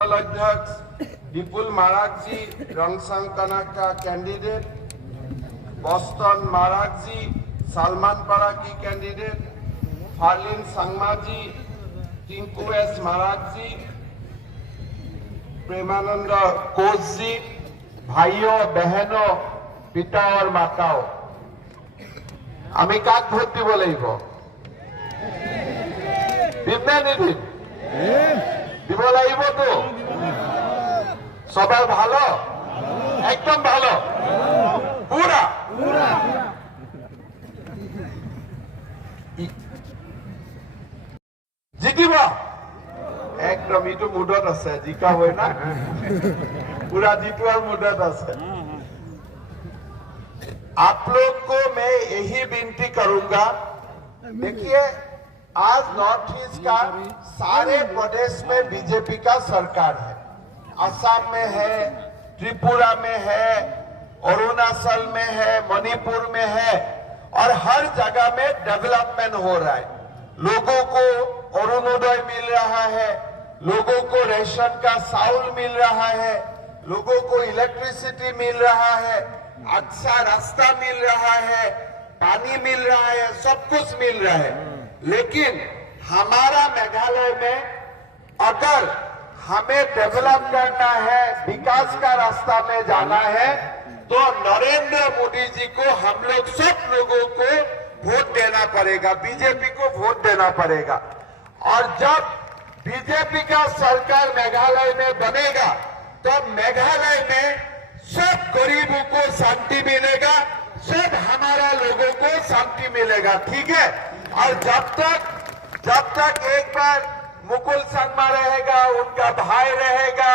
अध्यक्ष विपुल माराक जी रंगसांग कनाका candidate, Boston Marak जी सलमान पारा की कैंडिडेट, फार्लिन संगमा जी, टिंकू एस माराक जी, प्रेमानंद कोच जी, भाइयों बहनों पिता और माताओं, आमी काक भोट দিব লাগিব দিম নে নিদিম দিব লাগিব তো সবাই ভালো একদম ভালো পুরা জিকিব একদম ইটো মুডত আছে জিকা হয় না पूरा जितुआर मुद्दत আছে। आप लोग को मैं यही विनती करूंगा, देखिए आज नॉर्थ ईस्ट का सारे प्रदेश में बीजेपी का सरकार है, असम में है, त्रिपुरा में है, अरुणाचल में है, मणिपुर में है और हर जगह में डेवलपमेंट हो रहा है। लोगों को अरुणोदय मिल रहा है, लोगों को रेशन का चावल मिल रहा है, लोगों को इलेक्ट्रिसिटी मिल रहा है, अच्छा रास्ता मिल रहा है, पानी मिल रहा है, सब कुछ मिल रहा है। लेकिन हमारा मेघालय में अगर हमें डेवलप करना है, विकास का रास्ता में जाना है, तो नरेंद्र मोदी जी को हम लोग सब लोगों को वोट देना पड़ेगा, बीजेपी को वोट देना पड़ेगा। और जब बीजेपी का सरकार मेघालय में बनेगा तो मेघालय में सब गरीबों को शांति मिलेगा, सब हमारा लोगों को शांति मिलेगा, ठीक है। और जब तक एक बार मुकुल संगमा रहेगा, उनका भाई रहेगा,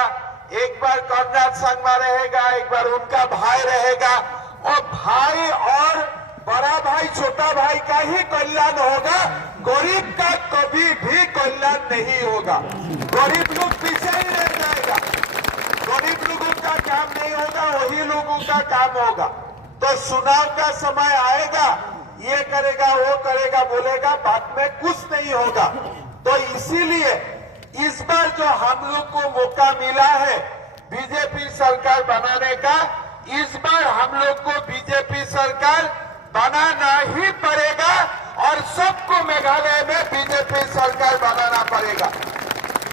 एक बार कॉन्राड संगमा रहेगा, एक बार उनका भाई रहेगा, और भाई और बड़ा भाई छोटा भाई का ही कल्याण होगा, गरीब का कभी भी कल्याण नहीं होगा। गरीब लोग पीछे ही रह जाएगा, गरीब लोगों का काम नहीं होगा, वही लोगों का काम होगा। तो चुनाव का समय आएगा, ये करेगा वो करेगा बोलेगा, बाद में कुछ नहीं होगा। तो इसीलिए इस बार जो हम लोग को मौका मिला है बीजेपी सरकार बनाने का, इस बार हम लोग को बीजेपी सरकार बनाना ही पड़ेगा और सबको मेघालय में बीजेपी सरकार बनाना पड़ेगा।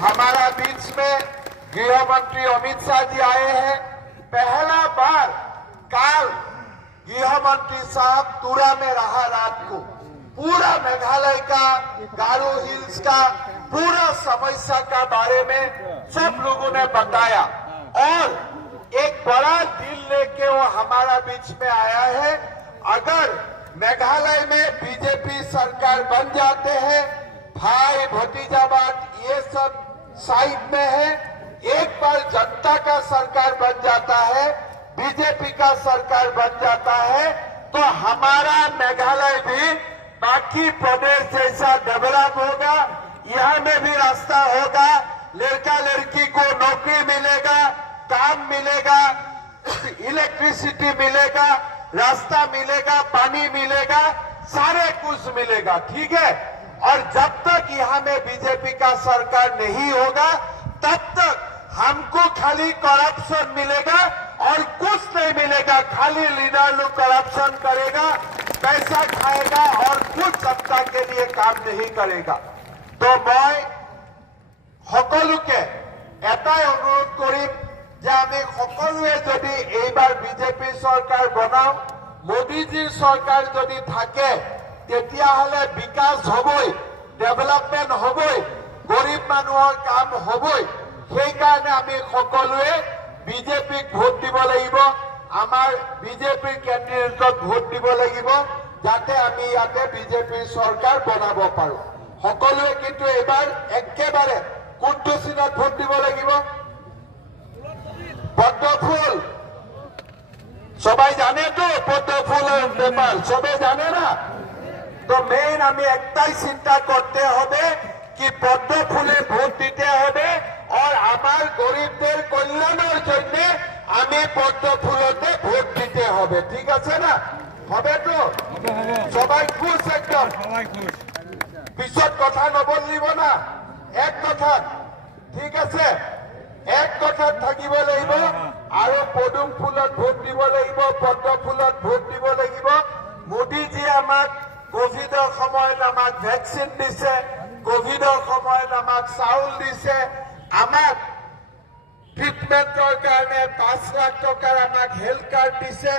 हमारा बीच में गृह मंत्री अमित शाह जी आए हैं, पहला बार काल गृह मंत्री साहब तुरा में रहा, रात को पूरा मेघालय का, गारो हिल्स का पूरा समस्या का बारे में सब लोगों ने बताया और एक बड़ा दिल लेके वो हमारा बीच में आया है। अगर मेघालय में बीजेपी सरकार बन जाते हैं, भाई भतीजावाद ये सब साइड में है, एक बार जनता का सरकार बन जाता है, बीजेपी का सरकार बन जाता है, तो हमारा मेघालय भी बाकी प्रदेश जैसा डेवलप होगा। यहाँ में भी रास्ता होगा, लड़का लड़की को नौकरी मिलेगा, काम मिलेगा, इलेक्ट्रिसिटी मिलेगा, रास्ता मिलेगा, पानी मिलेगा, सारे कुछ मिलेगा, ठीक है। और जब तक यहाँ में बीजेपी का सरकार नहीं होगा तब तक हमको खाली करप्शन मिलेगा और कुछ नहीं मिलेगा, खाली लीडर लोग करप्शन करेगा, पैसा खाएगा और कुछ सत्ता के लिए काम नहीं करेगा। तो मैं সকলোকে এটাই অনুৰোধ কৰিম যে আমি সকলোৱে যদি এইবাৰ বিজেপি চৰকাৰ বনাও, মোদীজীৰ চৰকাৰ যদি থাকে তেতিয়াহ'লে বিকাশ হ'বই, ডেভেলপমেণ্ট হ'বই, গৰীব মানুহৰ কাম হ'বই। সেইকাৰণে আমি সকলোৱে বিজেপিক ভোট দিব লাগিব, আমাৰ বিজেপিৰ কেণ্ডিডেটক ভোট দিব লাগিব, যাতে আমি ইয়াতে বিজেপিৰ চৰকাৰ বনাব পাৰো। সকলোৱে কিন্তু এইবাৰ একেবাৰে কোনটো চিনত ভোট দিব লাগিব? পদ্মফুল সবাই জানে তো, পদ্মফুলের ব্যাপার সবাই জানে না? তো মেইন আমি একটাই চিন্তা করতে হবে কি পদ্মফুলে ভোট দিতে হবে और আমার গরিবদের কল্যাণের জন্য আমি পদ্মফুলতে ভোট দিতে হবে, ঠিক আছে না? হবে তো? সবাই খুশ একদম? পিছত কথা নবলিব না, এক কথা, ঠিক আছে? ভোট দিব লাগিব, পদ্মফুলত ভোট দিব লাগিব। মোদীজীয়ে আমাক কোভিডৰ সময়ত আমাক ভেকচিন দিছে, কোভিডৰ সময়ত আমাক চাউল দিছে, আমাক ট্ৰিটমেণ্টৰ কাৰণে 5 লাখ টকাৰ আমাক হেল্থ কাৰ্ড দিছে।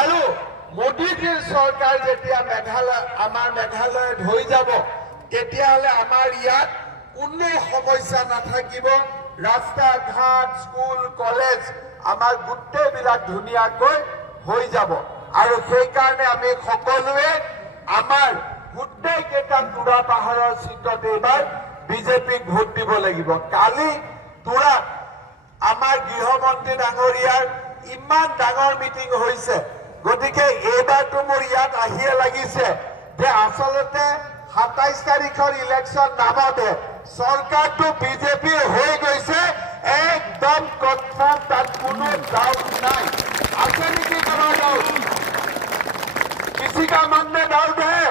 আৰু মোদীজীৰ চৰকাৰ যেতিয়া আমাৰ মেঘালয়ত হৈ যাব, তেতিয়াহ'লে আমাৰ ইয়াত কোনো সমস্যা নাথাকিব। ৰাস্তা ঘাট, স্কুল, কলেজ আমাৰ গোটেইবিলাক ধুনীয়াকৈ হৈ যাব। আৰু সেইকাৰণে আমি সকলোৱে আমাৰ গোটেইকেইটা তুৰা পাহাৰৰ চিটত এইবাৰ বিজেপিক ভোট দিব লাগিব। কালি তুৰাত আমাৰ গৃহমন্ত্ৰী ডাঙৰীয়াৰ ইমান ডাঙৰ মিটিং হৈছে, গতিকে এইবাৰতো মোৰ ইয়াত আহিয়ে লাগিছে যে আচলতে 27 তাৰিখৰ ইলেকশ্যন নামতে চৰকাৰটো বিজেপি হৈ গৈছে, একদম কনফাৰ্ম, তাত কোনো ডাউট নাই। আছে নেকি কোনো ডাউট? किसी का मन में डाउट है?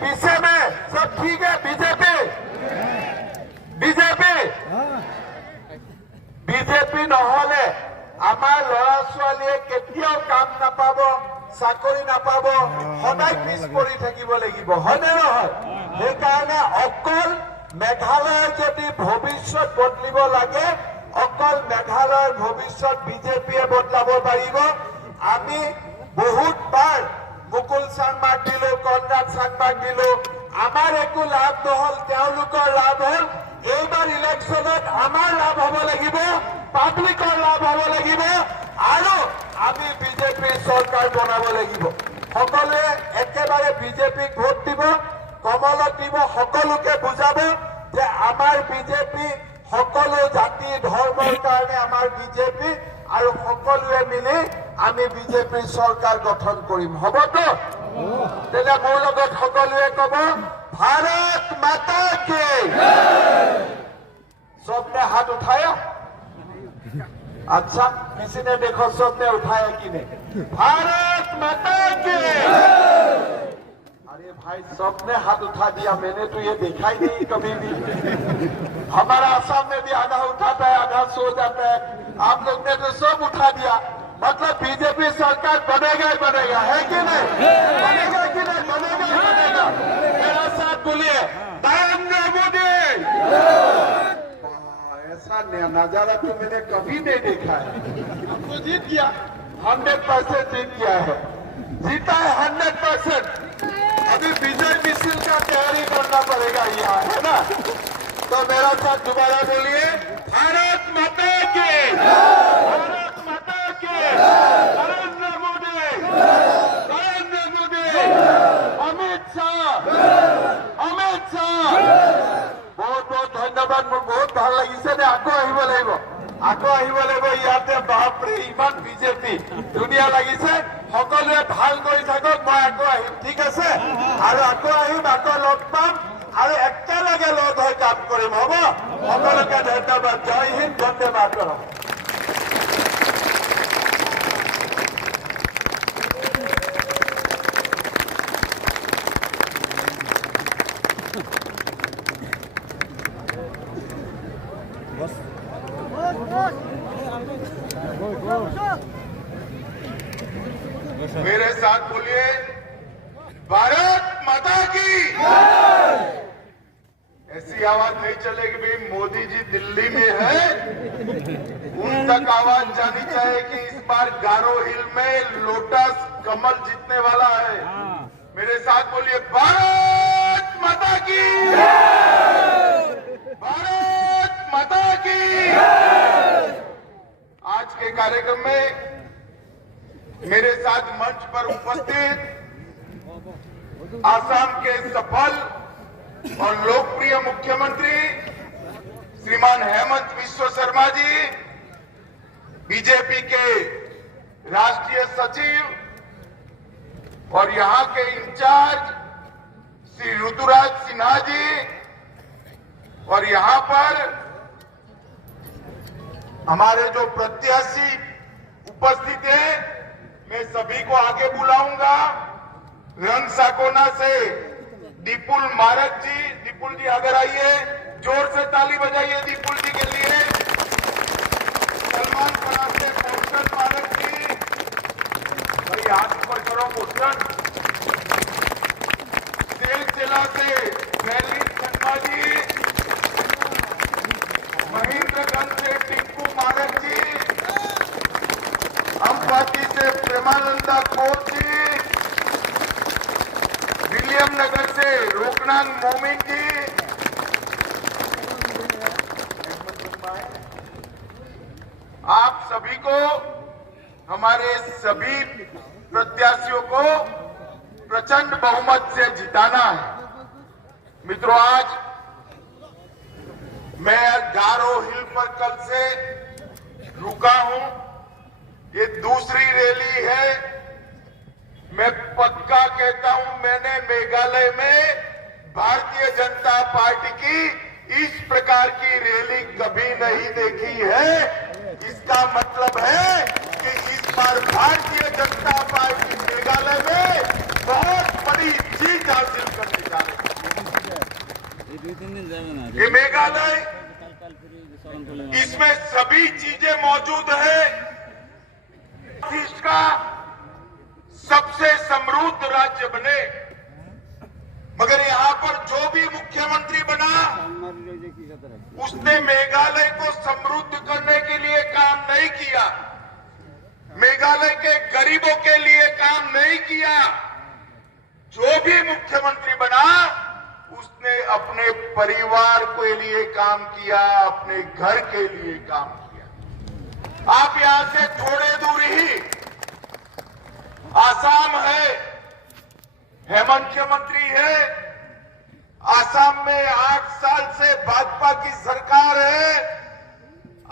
पीछे में सब ठीक है? बीजेपी बीजेपी বিজেপি নহলে আমাৰ ল'ৰা ছোৱালীয়ে কেতিয়াও কাম নাপাব, চাকৰি নাপাব, সদায় পিছ পৰি থাকিব লাগিব, হয়নে নহয়? সেইকাৰণে অকল মেঘালয়ৰ যদি ভৱিষ্যত বদলিব লাগে, অকল মেঘালয়ৰ ভৱিষ্যত বিজেপিয়ে বদলাব পাৰিব। আমি বহুতবাৰ মুকুল চাংমাক দিলো, কনৰাড চাংমাক দিলো, আমাৰ একো লাভ নহল, তেওঁলোকৰ লাভ হল। এইবাৰ ইলেকশ্যনত আমাৰ লাভ হ'ব লাগিব, পাব্লিকৰ লাভ হ'ব লাগিব, আৰু আমি বিজেপিৰ চৰকাৰ বনাব লাগিব। সকলোৱে একেবাৰে বিজেপিক ভোট দিব, কমলত দিব, সকলোকে বুজাব যে আমাৰ বিজেপি সকলো জাতি ধৰ্মৰ কাৰণে আমাৰ বিজেপি, আৰু সকলোৱে মিলি আমি বিজেপিৰ চৰকাৰ গঠন কৰিম। হ'বতো? তেনে মোৰ লগত সকলোৱে ক'ব, भारत माता की। सबने हाथ उठाया? अच्छा, किसी ने देखो सबने उठाया कि नहीं? भारत माता की। अरे भाई सबने हाथ उठा दिया, मैंने तो ये देखा ही नहीं कभी भी। हमारा आसाम में भी आधा उठाता है, आधा सो जाता है, आप लोग ने तो सब उठा दिया। मतलब बीजेपी सरकार बनेगा ही बनेगा, है कि नहीं? बनेगा कि नहीं? बनेगा ही बनेगा। मेरा साथ बोलिए, नरेंद्र मोदी। ऐसा नजारा तो मैंने कभी नहीं देखा है। हमको जीत गया, 100% जीत गया है, जीता है 100%। अभी विजय मिছিল का तैयारी करना पड़ेगा यहाँ, है ना? तो मेरा साथ दोबारा बोलिए, भारत माता की, भारत माता की, नरेंद्र मोदी, नरेंद्र मोदी, अमित शाह, अमित शाह। बहुत बहुत धन्यवाद। মোৰ বহুত ভাল লাগিছে দে। আকৌ আহিব লাগিব, আকৌ আহিব লাগিব ইয়াতে। বাপৰে ইমান বিজেপি, ধুনীয়া লাগিছে। সকলোৱে ভাল কৰি থাকক, মই আকৌ আহিম, ঠিক আছে? আৰু আকৌ আহিম, আকৌ লগ পাম, আৰু একেলগে লগ হৈ কাম কৰিম, হ'ব? সকলোকে ধন্যবাদ। জয় হিন্দ, বন্দে মাতৰম। मेरे साथ बोलिए, भारत माता की। ऐसी आवाज नहीं चलेगी भाई मोदी जी दिल्ली में है, उन तक आवाज जानी चाहिए कि इस बार गारो हिल में लोटस कमल जीतने वाला है। मेरे साथ बोलिए, भारत माता की, भारत माता की। आज के कार्यक्रम में मेरे साथ मंच पर उपस्थित आसाम के सफल और लोकप्रिय मुख्यमंत्री श्रीमान हेमंत बिस्वा शर्मा जी, बीजेपी के राष्ट्रीय सचिव और यहां के इंचार्ज श्री ऋतुराज सिन्हा जी, और यहां पर हमारे जो प्रत्याशी उपस्थित हैं, मैं सभी को आगे बुलाऊंगा। रंग साकोना से दीपुल मारक जी, दीपुल जी अगर आइए, जोर से ताली बजाइए दीपुल जी के लिए। सलमान परा से कौशल मारक जी, प्रेमानंदा कौर जी, विलियम नगर से रोकनांग मोमिन जी, आप सभी को, हमारे सभी प्रत्याशियों को प्रचंड बहुमत से जिताना है। मित्रों, आज मैं गारो हिल पर कल से रुका हूं। ये दूसरी रैली है। मैं पक्का कहता हूं, मैंने मेघालय में भारतीय जनता पार्टी की इस प्रकार की रैली कभी नहीं देखी है। इसका मतलब है कि इस बार भारतीय जनता पार्टी मेघालय में बहुत बड़ी जीत हासिल करने जा रही है। ये मेघालय, इसमें सभी चीजें मौजूद है। देश का सबसे समृद्ध राज्य बने, मगर यहाँ पर जो भी मुख्यमंत्री बना उसने मेघालय को समृद्ध करने के लिए काम नहीं किया, मेघालय के गरीबों के लिए काम नहीं किया। जो भी मुख्यमंत्री बना उसने अपने परिवार के लिए काम किया, अपने घर के लिए काम किया। आप यहां से थोड़े दूर ही आसाम है, हेमंत मुख्यमंत्री है। आसाम में 8 साल से भाजपा की सरकार है।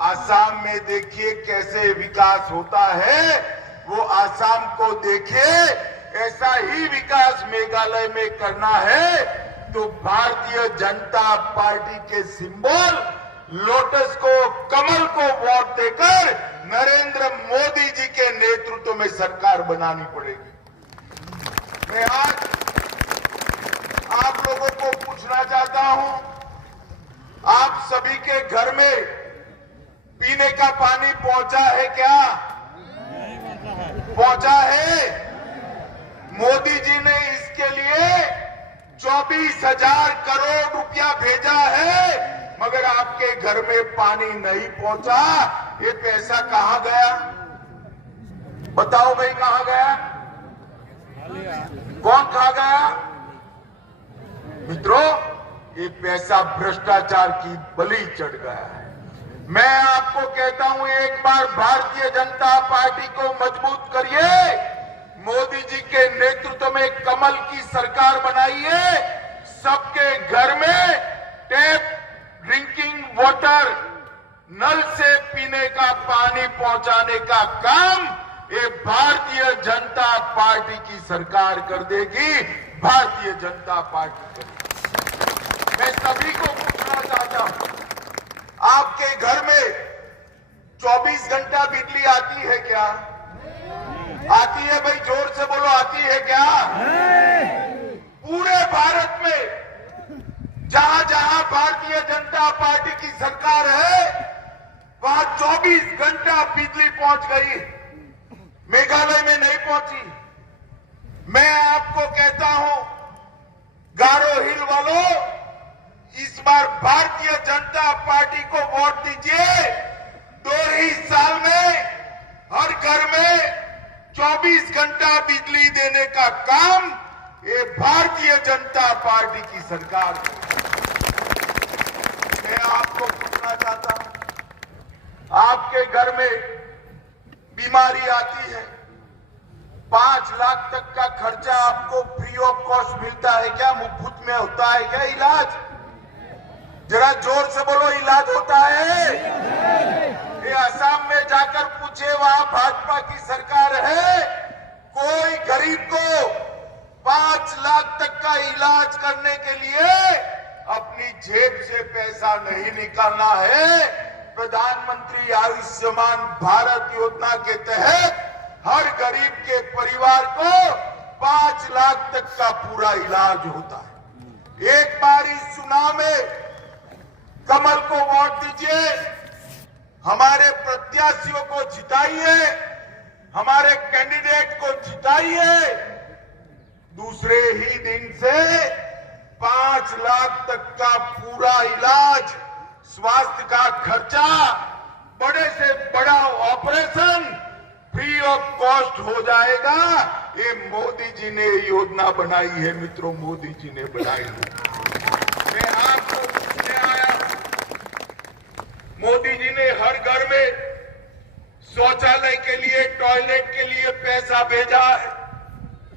आसाम में देखिए कैसे विकास होता है, वो आसाम को देखिए। ऐसा ही विकास मेघालय में करना है तो भारतीय जनता पार्टी के सिंबल लोटस को, कमल को वोट देकर नरेंद्र मोदी जी के नेतृत्व में सरकार बनानी पड़ेगी। मैं आज आप लोगों को पूछना चाहता हूं, आप सभी के घर में पीने का पानी पहुंचा है क्या? पहुंचा है? मोदी जी ने इसके लिए 24,000 करोड़ रुपया भेजा है, मगर आपके घर में पानी नहीं पहुंचा। ये पैसा कहां गया? बताओ भाई, कहां गया? कौन खा गया? मित्रों, ये पैसा भ्रष्टाचार की बलि चढ़ गया है। मैं आपको कहता हूं, एक बार भारतीय जनता पार्टी को मजबूत करिए। मोदी जी के नेतृत्व में कमल की सरकार बनाइए। सबके घर में टैप ड्रिंकिंग वाटर, नल से पीने का पानी पहुंचाने का काम ये भारतीय जनता पार्टी की सरकार कर देगी। भारतीय जनता पार्टी करेगी। मैं सभी को पूछना चाहता हूं, आपके घर में 24 घंटा बिजली आती है क्या? आती है भाई, जोर से बोलो, आती है क्या? पूरे भारत में जहां जहां भारतीय जनता पार्टी की सरकार है वहां 24 घंटा बिजली पहुंच गई। मेघालय में नहीं पहुंची। मैं आपको कहता हूं, गारो हिल वालों, इस बार भारतीय जनता पार्टी को वोट दीजिए। 2 ही साल में हर घर में 24 घंटा बिजली देने का काम ये भारतीय जनता पार्टी की सरकार है। मैं आपको पूछना चाहता हूं, आपके घर में बीमारी आती है, 5 लाख तक का खर्चा आपको फ्री ऑफ कॉस्ट मिलता है क्या? मुफ्त में होता है क्या इलाज? जरा जोर से बोलो, इलाज होता है? ये असम में जाकर पूछे, वहां भाजपा की सरकार है। कोई गरीब को 5 लाख तक का इलाज करने के लिए अपनी जेब से पैसा नहीं निकालना है। प्रधानमंत्री आयुष्मान भारत योजना के तहत हर गरीब के परिवार को 5 लाख तक का पूरा इलाज होता है। एक बार इस चुनाव में कमल को वोट दीजिए, हमारे प्रत्याशियों को जिताइए, हमारे कैंडिडेट को जिताइए। दूसरे ही दिन से 5 लाख तक का पूरा इलाज, स्वास्थ्य का खर्चा, बड़े से बड़ा ऑपरेशन फ्री ऑफ कॉस्ट हो जाएगा। ये मोदी जी ने योजना बनाई है मित्रों, मोदी जी ने बनाई है। मैं आपको पूछने आया, मोदी जी ने हर घर में शौचालय के लिए, टॉयलेट के लिए पैसा भेजा है।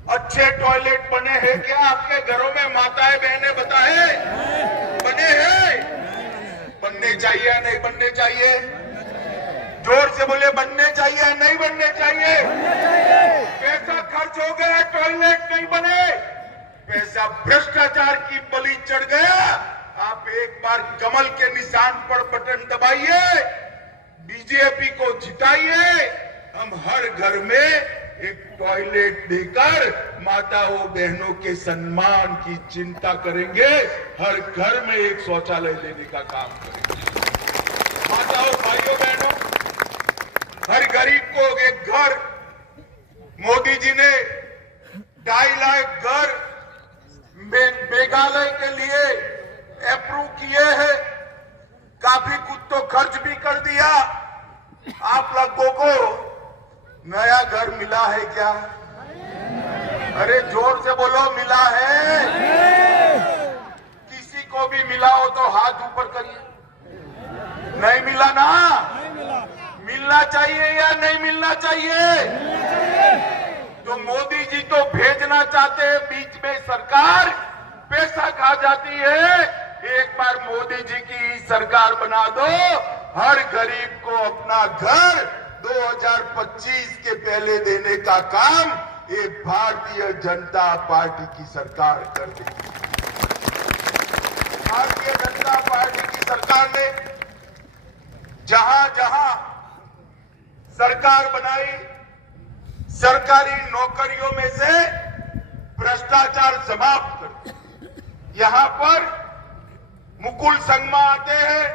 अच्छे टॉयलेट बने हैं क्या आपके घरों में? माताएं बहनें बताए बने हैं? बनने चाहिए या नहीं बनने चाहिए? जोर से बोले, बनने चाहिए या नहीं बनने चाहिए? पैसा खर्च हो गया, टॉयलेट नहीं बने, पैसा भ्रष्टाचार की बलि चढ़ गया। आप एक बार कमल के निशान पर बटन दबाइए, बीजेपी को जिताइए। हम हर घर में एक टॉयलेट देकर माताओं बहनों के सम्मान की चिंता करेंगे। हर घर में एक शौचालय देने का काम करेंगे। माताओं भाइयों बहनों, हर गरीब को एक घर, मोदी जी ने 2.5 लाख घर मेघालय के लिए अप्रूव किए हैं। काफी कुछ तो खर्च भी कर दिया। आप लोगों को नया घर मिला है क्या? अरे जोर से बोलो, मिला है? किसी को भी मिला हो तो हाथ ऊपर करिए। नहीं मिला ना? मिलना चाहिए या नहीं मिलना चाहिए? तो मोदी जी तो भेजना चाहते हैं बीच में, सरकार पैसा खा जाती है। एक बार मोदी जी की सरकार बना दो, हर गरीब को अपना घर 2025 के पहले देने का काम ये भारतीय जनता पार्टी की सरकार कर देगी। भारतीय जनता पार्टी की सरकार ने जहां जहां सरकार बनाई, सरकारी नौकरियों में से भ्रष्टाचार समाप्त कर। यहां पर मुकुल संगमा आते हैं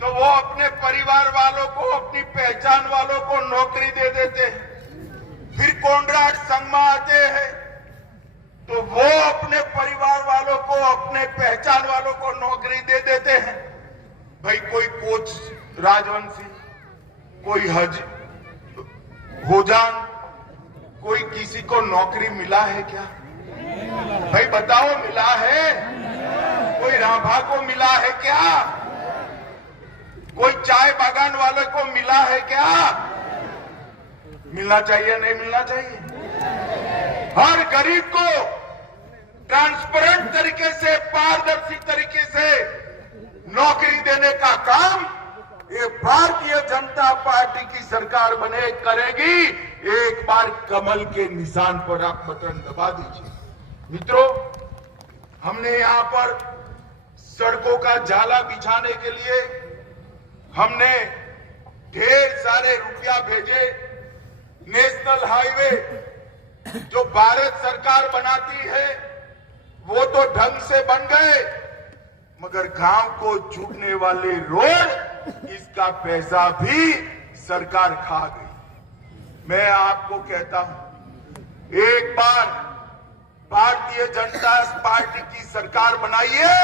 तो वो अपने परिवार वालों को, अपनी पहचान वालों को नौकरी दे देते हैं। फिर कोनराड संगमा आते हैं तो वो अपने परिवार वालों को, अपने पहचान वालों को नौकरी दे देते हैं। भाई कोई कोच राजवंशी, कोई हज होजान, कोई किसी को नौकरी मिला है क्या? भाई बताओ, मिला है? कोई राभा को मिला है क्या? कोई चाय बागान वाले को मिला है क्या? मिलना चाहिए नहीं मिलना चाहिए? हर गरीब को ट्रांसपेरेंट तरीके से, पारदर्शी तरीके से नौकरी देने का काम ये भारतीय जनता पार्टी की सरकार बने करेगी। एक बार कमल के निशान पर आप बटन दबा दीजिए। मित्रों, हमने यहां पर सड़कों का जाला बिछाने के लिए हमने ढेर सारे रुपया भेजे। नेशनल हाईवे जो भारत सरकार बनाती है वो तो ढंग से बन गए, मगर गांव को जोड़ने वाले रोड, इसका पैसा भी सरकार खा गई। मैं आपको कहता हूं, एक बार भारतीय जनता पार्टी की सरकार बनाइए,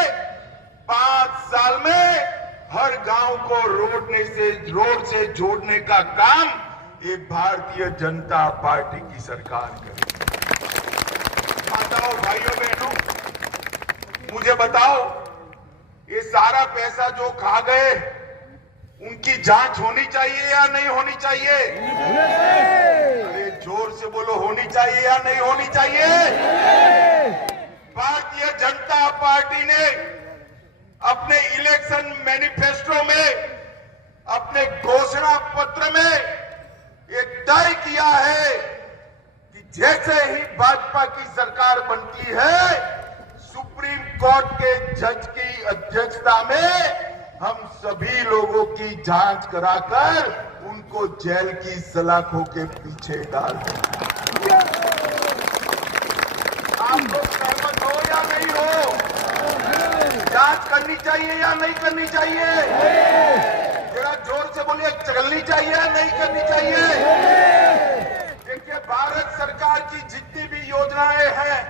5 साल में हर गांव को रोड से जोड़ने का काम ये भारतीय जनता पार्टी की सरकार करेगी। माताओं भाइयों बहनों, मुझे बताओ, ये सारा पैसा जो खा गए उनकी जांच होनी चाहिए या नहीं होनी चाहिए? अरे जोर से बोलो, होनी चाहिए या नहीं होनी चाहिए? भारतीय जनता पार्टी ने अपने इलेक्शन मैनिफेस्टो में, अपने घोषणा पत्र में ये तय किया है कि जैसे ही भाजपा की सरकार बनती है, सुप्रीम कोर्ट के जज की अध्यक्षता में हम सभी लोगों की जांच कराकर उनको जेल की सलाखों के पीछे डाल देंगे। आप लोग सहमत हो या नहीं हो? जांच करनी चाहिए या नहीं करनी चाहिए? जरा जोर से बोलिए, करनी चाहिए या नहीं करनी चाहिए? देखिए, भारत सरकार की जितनी भी योजनाएं हैं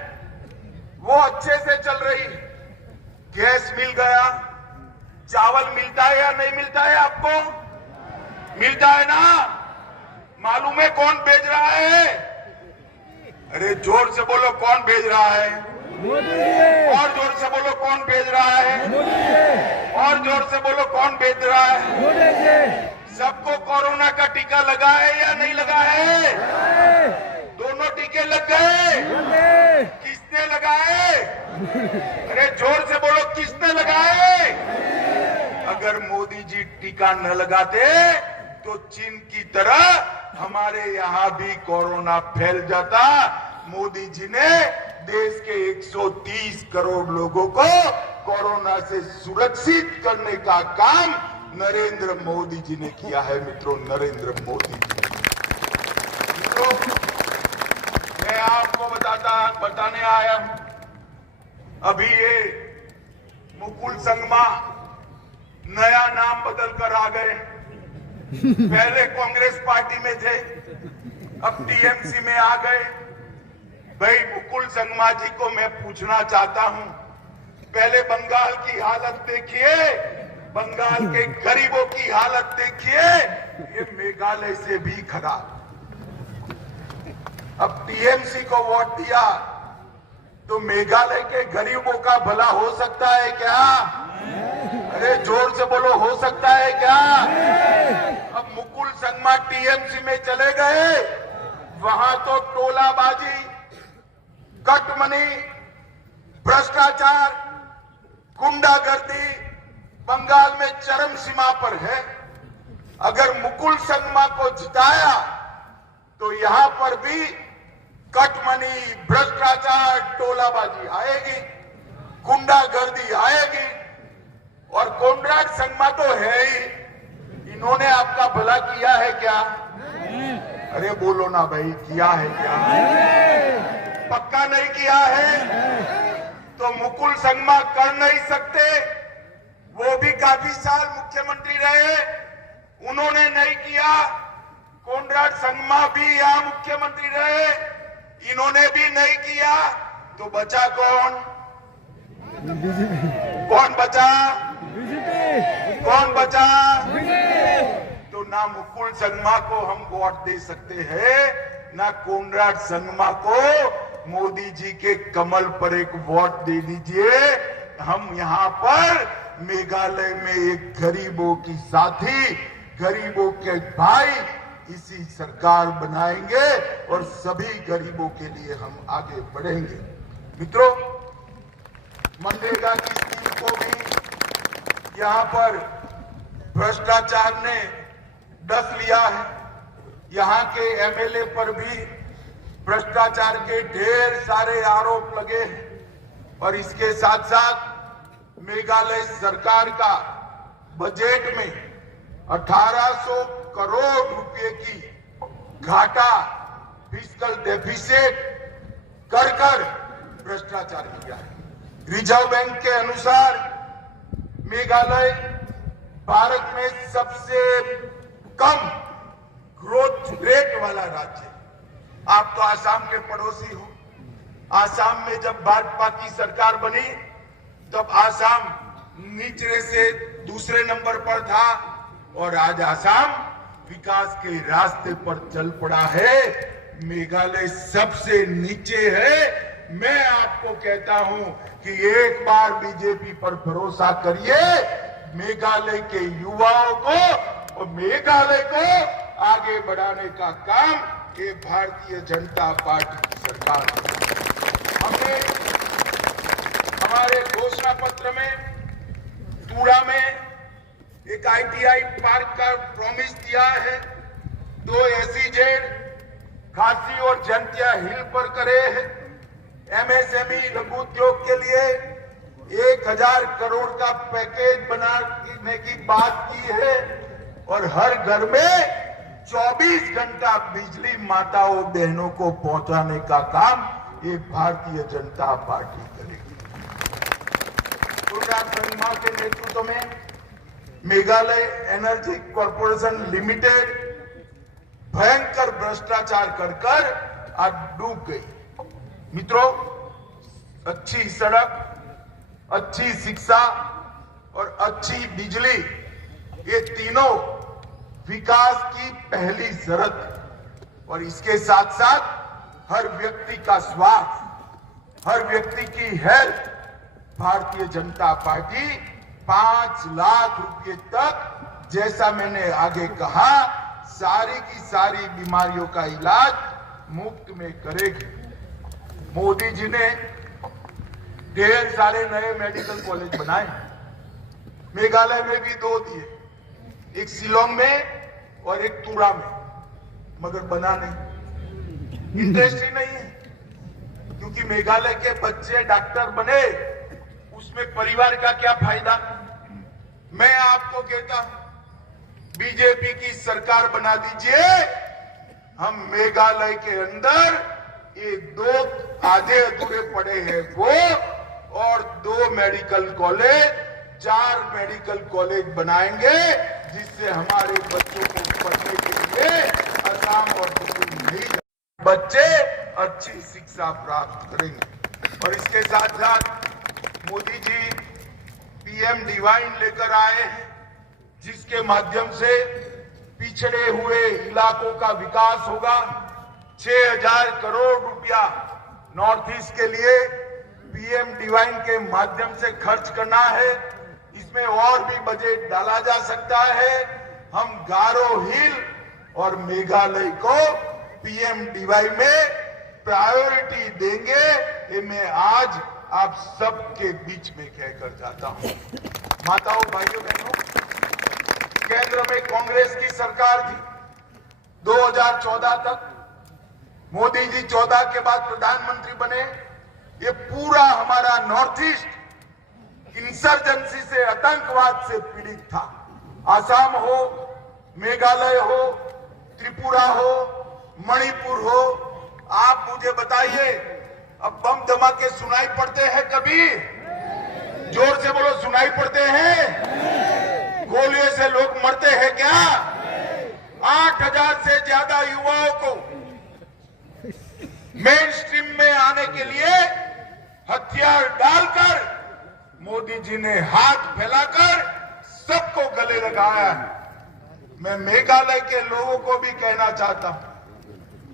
वो अच्छे से चल रही। गैस मिल गया, चावल मिलता है या नहीं मिलता है? आपको मिलता है ना? मालूम है कौन भेज रहा है? अरे जोर से बोलो, कौन भेज रहा है? और जोर से बोलो, कौन भेज रहा है? और जोर से बोलो, कौन भेज रहा है? सबको कोरोना का टीका लगा है या नहीं लगा है? दोनों टीके लग गए। किसने लगाए? अरे जोर से बोलो, किसने लगाए? अगर मोदी जी टीका न लगाते तो चीन की तरह हमारे यहाँ भी कोरोना फैल जाता। मोदी जी ने देश के 130 करोड़ लोगों को कोरोना से सुरक्षित करने का काम नरेंद्र मोदी जी ने किया है। मित्रों, नरेंद्र मोदी जी ने। मित्रों, मैं आपको बताने आया हूं, अभी ये मुकुल संगमा नया नाम बदल कर आ गए। पहले कांग्रेस पार्टी में थे, अब टीएमसी में आ गए। भाई मुकुल संगमा जी को मैं पूछना चाहता हूं, पहले बंगाल की हालत देखिए, बंगाल के गरीबों की हालत देखिए, ये मेघालय से भी खराब। अब टीएमसी को वोट दिया तो मेघालय के गरीबों का भला हो सकता है क्या? अरे जोर से बोलो, हो सकता है क्या? अब मुकुल संगमा टीएमसी में चले गए, वहां तो टोलाबाजी, कटमनी, भ्रष्टाचार, गुंडागर्दी बंगाल में चरम सीमा पर है। अगर मुकुल संगमा को जिताया तो यहां पर भी कटमनी, भ्रष्टाचार, टोलाबाजी आएगी, गुंडागर्दी आएगी। और कोनराड संगमा तो है ही, इन्होंने आपका भला किया है क्या? अरे बोलो ना भाई, किया है क्या? पक्का नहीं किया है तो मुकुल संगमा कर नहीं सकते। वो भी काफी साल मुख्यमंत्री रहे, उन्होंने नहीं किया। कोनराड संगमा भी यहां मुख्यमंत्री रहे, इन्होंने भी नहीं किया। तो बचा कौन? कौन बचा? कौन बचा? तो ना मुकुल संगमा को हम वोट दे सकते हैं, ना कोनराड संगमा को। मोदी जी के कमल पर एक वोट दे दीजिए। हम यहां पर मेघालय में एक गरीबों की साथी, गरीबों के भाई, इसी सरकार बनाएंगे और सभी गरीबों के लिए हम आगे बढ़ेंगे। मित्रों, मनरेगा की स्कीम को भी यहां पर भ्रष्टाचार ने डस लिया है। यहां के एमएलए पर भी भ्रष्टाचार के ढेर सारे आरोप लगे हैं। और इसके साथ साथ मेघालय सरकार का बजट में 1800 करोड़ रुपए की घाटा, फिस्कल डेफिसिट कर भ्रष्टाचार किया है। रिजर्व बैंक के अनुसार मेघालय भारत में सबसे कम ग्रोथ रेट वाला राज्य है। आप तो आसाम के पड़ोसी हो। आसाम में जब भाजपा की सरकार बनी तब आसाम नीचे से दूसरे नंबर पर था और आज आसाम विकास के रास्ते पर चल पड़ा है। मेघालय सबसे नीचे है। मैं आपको कहता हूं कि एक बार बीजेपी पर भरोसा करिए। मेघालय के युवाओं को और मेघालय को आगे बढ़ाने का काम ये भारतीय जनता पार्टी की सरकार है। हमने हमारे घोषणा पत्र में टूड़ा में एक आईटीआई पार्क का प्रॉमिस दिया है। 2 एसईजेड खासी और जंतिया हिल पर करे हैं। एमएसएमई लघु उद्योग के लिए 1000 करोड़ का पैकेज बनाने की बात की है और हर घर में 24 घंटा बिजली माताओं बहनों को पहुंचाने का काम ये भारतीय जनता पार्टी करेगी। कोनराड संगमा के नेतृत्व में मेघालय एनर्जी कॉर्पोरेशन लिमिटेड भयंकर भ्रष्टाचार कर आज डूब गई। मित्रों, अच्छी सड़क, अच्छी शिक्षा और अच्छी बिजली, ये तीनों विकास की पहली शर्त। और इसके साथ साथ हर व्यक्ति का स्वास्थ्य, हर व्यक्ति की हेल्थ, भारतीय जनता पार्टी 5 लाख रुपए तक, जैसा मैंने आगे कहा, सारी की सारी बीमारियों का इलाज मुफ्त में करेगी। मोदी जी ने ढेर सारे नए मेडिकल कॉलेज बनाए, मेघालय में भी 2 दिए, एक शिलोंग में और एक तुरा में, मगर बना नहीं, इंडस्ट्री नहीं है। क्योंकि मेघालय के बच्चे डॉक्टर बने, उसमें परिवार का क्या फायदा। मैं आपको कहता हूं, बीजेपी की सरकार बना दीजिए, हम मेघालय के अंदर ये 2 आधे अधूरे पड़े हैं वो, और 2 मेडिकल कॉलेज, 4 मेडिकल कॉलेज बनाएंगे, जिससे हमारे बच्चों को पढ़ने के लिए असम और दिल्ली नहीं जाए, बच्चे अच्छी शिक्षा प्राप्त करेंगे। और इसके साथ साथ मोदी जी पीएम डिवाइन लेकर आए हैं, जिसके माध्यम से पिछड़े हुए इलाकों का विकास होगा। 6000 करोड़ रुपया नॉर्थ ईस्ट के लिए पीएम डिवाइन के माध्यम से खर्च करना है। इसमें और भी बजट डाला जा सकता है। हम गारो हिल और मेघालय को पीएम डिवाइन में प्रायोरिटी देंगे, ये मैं आज आप सबके बीच में कहकर जाता हूं। माताओं, भाइयों, बहनों, केंद्र में कांग्रेस की सरकार थी 2014 तक। मोदी जी 14 के बाद प्रधानमंत्री बने। ये पूरा हमारा नॉर्थ ईस्ट इंसर्जेंसी से, आतंकवाद से पीड़ित था। असम हो, मेघालय हो, त्रिपुरा हो, मणिपुर हो, आप मुझे बताइए, अब बम धमाके सुनाई पड़ते हैं कभी? जोर से बोलो, सुनाई पड़ते हैं? गोलियों से लोग मरते हैं क्या? 8000 से ज्यादा युवाओं को मेन स्ट्रीम में आने के लिए हथियार डालकर मोदी जी ने हाथ फैलाकर सबको गले लगाया है। मैं मेघालय के लोगों को भी कहना चाहता हूं,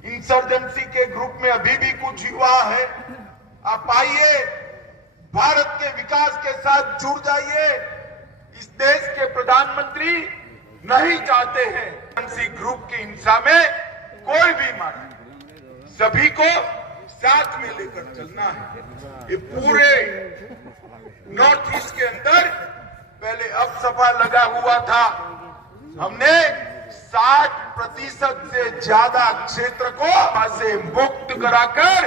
इंसर्जेंसी के ग्रुप में अभी भी कुछ युवा है, आप आइए, भारत के विकास के साथ जुड़ जाइए। इस देश के प्रधानमंत्री नहीं चाहते हैं इंसर्जेंसी ग्रुप की हिंसा में कोई भी मारे, सभी को साथ में लेकर चलना है। ये पूरे नॉर्थ ईस्ट के अंदर पहले अब सपा लगा हुआ था, हमने 60% से ज्यादा क्षेत्र को से मुक्त कराकर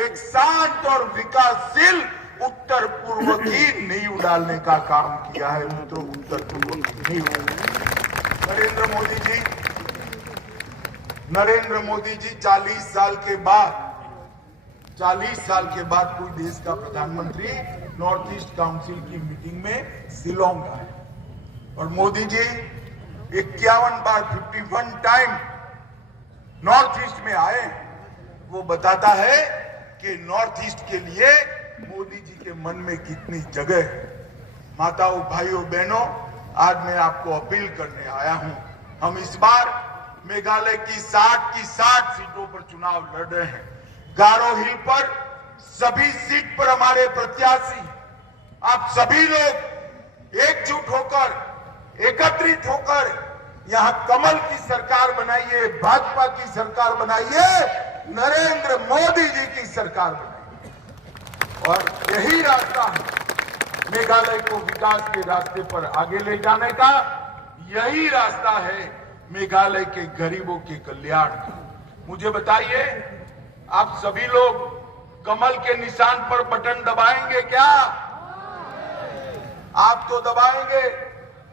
एक शांत और विकासशील उत्तर पूर्व की नींव डालने का काम किया है। मित्रों, उत्तर पूर्व की नींव। नरेंद्र मोदी जी 40 साल के बाद कोई देश का प्रधानमंत्री नॉर्थ ईस्ट काउंसिल की मीटिंग में शिलोंग आए, और मोदी जी 51 बार 51 टाइम नॉर्थ ईस्ट में आए। वो बताता है कि नॉर्थ ईस्ट के लिए मोदी जी के मन में कितनी जगह है। माताओं, भाइयों, बहनों, आज मैं आपको अपील करने आया हूं। हम इस बार मेघालय की 60 सीटों पर चुनाव लड़ रहे हैं। गारो हिल पर सभी सीट पर हमारे प्रत्याशी, आप सभी लोग एकजुट होकर, एकत्रित होकर यहां कमल की सरकार बनाइए, भाजपा की सरकार बनाइए, नरेंद्र मोदी जी की सरकार बनाइए। और यही रास्ता है मेघालय को विकास के रास्ते पर आगे ले जाने का, यही रास्ता है मेघालय के गरीबों के कल्याण का। मुझे बताइए, आप सभी लोग कमल के निशान पर बटन दबाएंगे क्या? आप तो दबाएंगे,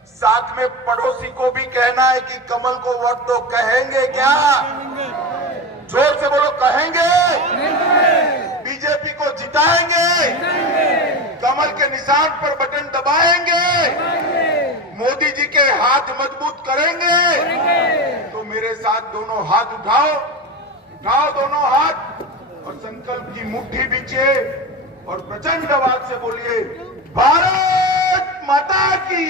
साथ में पड़ोसी को भी कहना है कि कमल को वोट दो, कहेंगे क्या? जोर से बोलो, कहेंगे? बीजेपी को जिताएंगे? कमल के निशान पर बटन दबाएंगे? मोदी जी के हाथ मजबूत करेंगे? तो मेरे साथ दोनों हाथ उठाओ दोनों हाथ, और संकल्प की मुट्ठी बीचिए और प्रचंड आवाज से बोलिए, भारत माता की।